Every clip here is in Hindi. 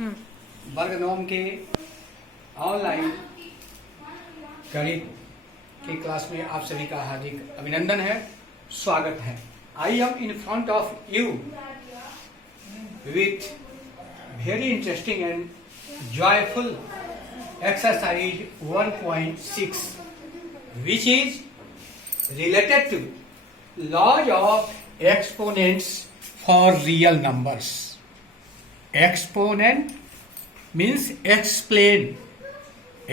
वर्गनोम के ऑनलाइन गणित की क्लास में आप सभी का हार्दिक अभिनंदन है, स्वागत है। I am in front of you with very interesting and joyful exercise 1.6 which is related to laws of exponents for real numbers. Exponent means explain,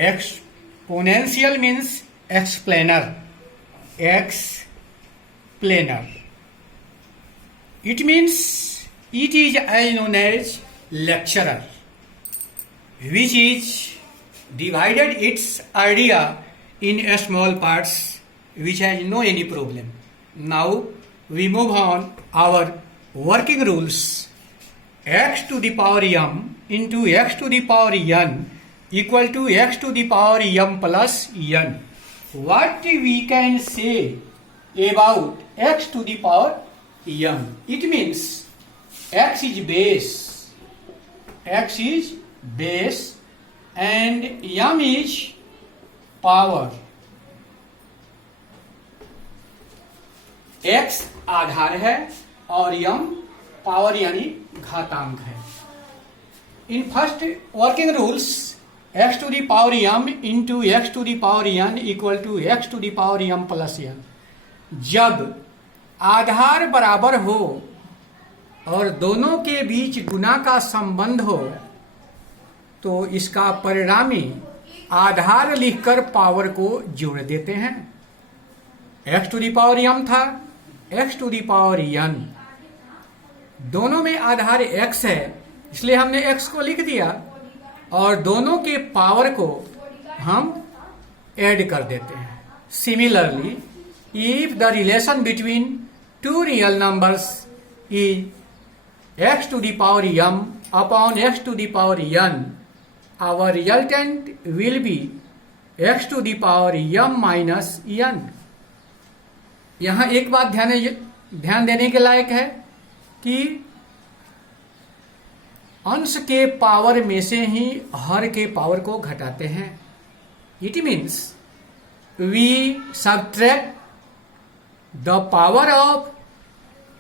exponential means explainer, explainer. It means it is as known as lecturer, which is divided its idea in small parts which has no any problem. Now we move on our working rules. X to the power m into x to the power n equal to x to the power m plus n. What we can say about x to the power m? It means x is base, x is base and m is power. x आधार है और m पावर यानी घातांक है। In first working rules x to the power m into x to the power n equal to x to the power m plus n। जब आधार बराबर हो और दोनों के बीच गुना का संबंध हो तो इसका परिणामी आधार लिखकर पावर को जोड़ देते हैं। x to the power m था, x to the power n, दोनों में आधार x है इसलिए हमने x को लिख दिया और दोनों के पावर को हम ऐड कर देते हैं। Similarly, if the relation between two real numbers is x to the power m upon x to the power n, our resultant will be x to the power m minus n. यहां एक बात ध्यान देने के लायक है कि अंश के पावर में से ही हर के पावर को घटाते हैं। It means we subtract the power of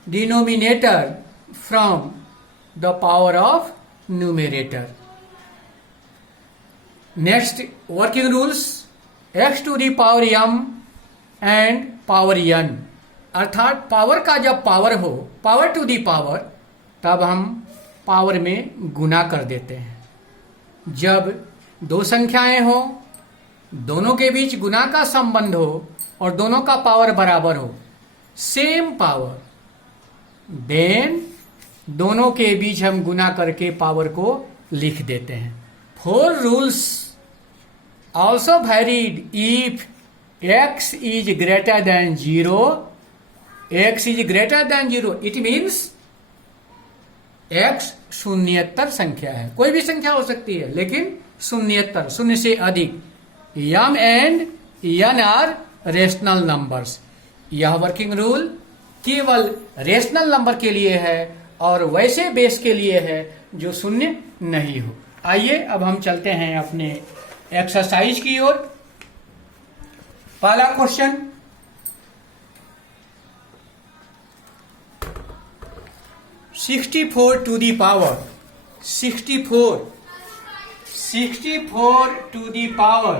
denominator from the power of numerator. Next working rules, x to the power m and power n, अर्थात पावर का जब पावर हो, पावर टू दी पावर, तब हम पावर में गुना कर देते हैं। जब दो संख्याएं हो, दोनों के बीच गुना का संबंध हो और दोनों का पावर बराबर हो, सेम पावर, देन दोनों के बीच हम गुना करके पावर को लिख देते हैं। 4 rules also varied if x is greater than 0, x is greater than 0, it means x शून्येतर संख्या है। कोई भी संख्या हो सकती है लेकिन शून्येतर, शून्य से अधिक। m and n are rational numbers. यह वर्किंग रूल केवल रेशनल नंबर के लिए है और वैसे बेस के लिए है जो शून्य नहीं हो। आइए अब हम चलते हैं अपने एक्सरसाइज की ओर। पहला question, sixty four to the power 64 to the power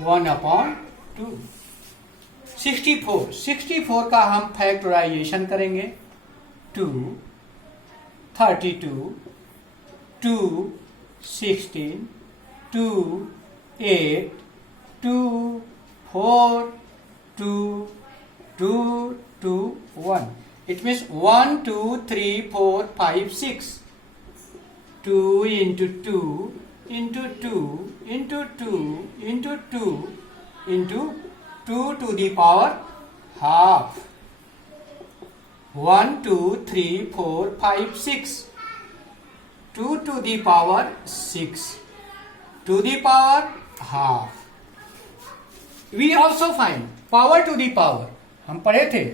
1/2। 64 का हम फैक्टराइजेशन करेंगे। 2, 32, 2, 16, 2, 8, 2, 4, 2, 2, 2, 1. It means 1, 2, 3, 4, 5, 6. 2 into 2 into 2 into 2 into 2 into 2 to the power half. 1, 2, 3, 4, 5, 6. 2 to the power 6 to the power half. We also find power to the power. हम पढ़े थे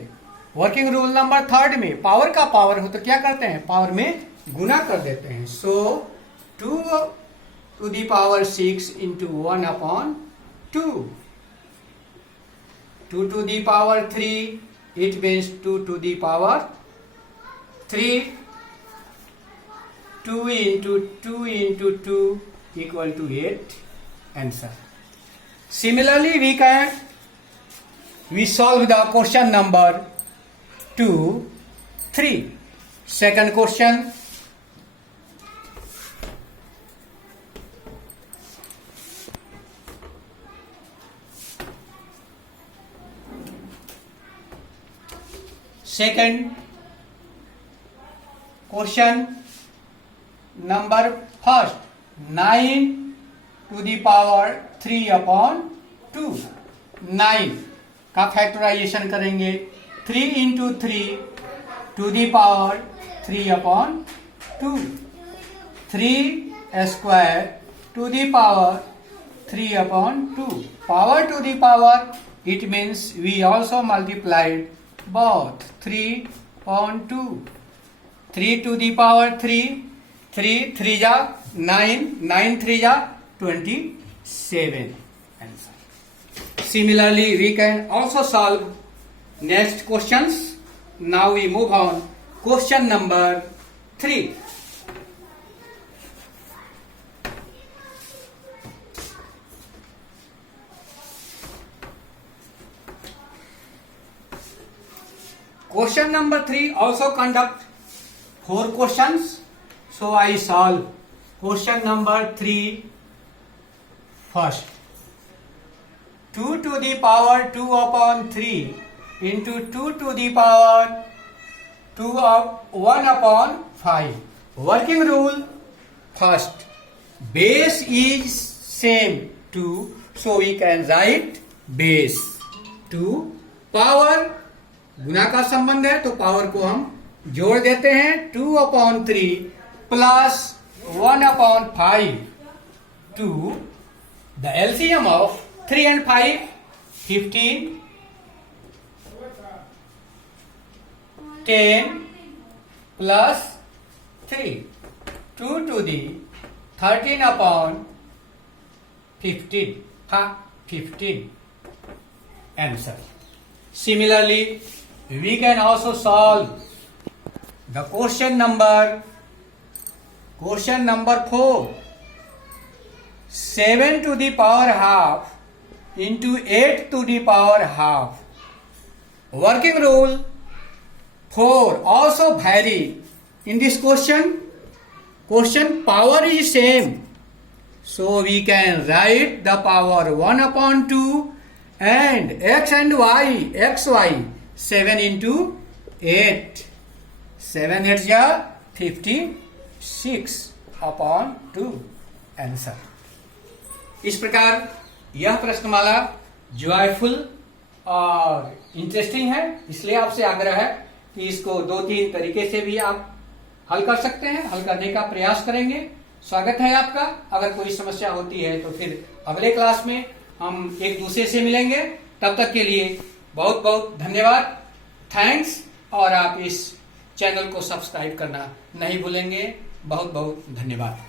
वर्किंग रूल नंबर 3 में, पावर का पावर हो तो क्या करते हैं, पावर में गुना कर देते हैं। सो 2 to the power 6 into 1 upon 2. 2 to the power 3, it means 2 to the power 3. 2 into 2 into 2 equal to 8. Answer. Similarly, we solve the question number 2, 3. Second question. Second question number first, 9 to the power 3 upon 2. 9 का फैक्टराइजेशन करेंगे. 3 into 3 to the power 3 upon 2. 3 square to the power 3 upon 2. Power to the power, it means we also multiplied both 3 upon 2. 3 to the power 3, 3 3 ja 9, 9 3 ja 27. Answer. Similarly, we can also solve next questions. Now we move on. Question number 3. Question number 3 also conduct 4 questions. So I solve question number 3 first. 2 to the power 2 upon 3 into 2 to the power 2 of 1 upon 5. Working rule. First, base is same 2, so we can write base 2. Power गुना का संबंध है तो पावर को हम जोड़ देते हैं. 2 upon 3 plus 1 upon 5 2. The LCM of 3 and 5, 15. 10 plus 3, 2 to the 13 upon 15. 15. Answer. Similarly, we can also solve the question number 4. 7 to the power half into 8 to the power half. Working rule. 4 also vary. In this question power is same, so we can write the power 1 upon 2 and x and y, xy 7 into 8. 7 8 ja 56 upon 2. Answer. इस प्रकार यह प्रश्नमाला जॉयफुल और इंटरेस्टिंग है, इसलिए आपसे आग्रह है कि इसको 2-3 तरीके से भी आप हल कर सकते हैं. हल करने का प्रयास करेंगे. स्वागत है आपका. अगर कोई समस्या होती है तो फिर अगले क्लास में हम एक दूसरे से मिलेंगे. तब तक के लिए बहुत बहुत धन्यवाद. थैंक्स. और आप इस चैनल को सब्सक्राइब करना नहीं भूलेंगे. बहुत बहुत धन्यवाद.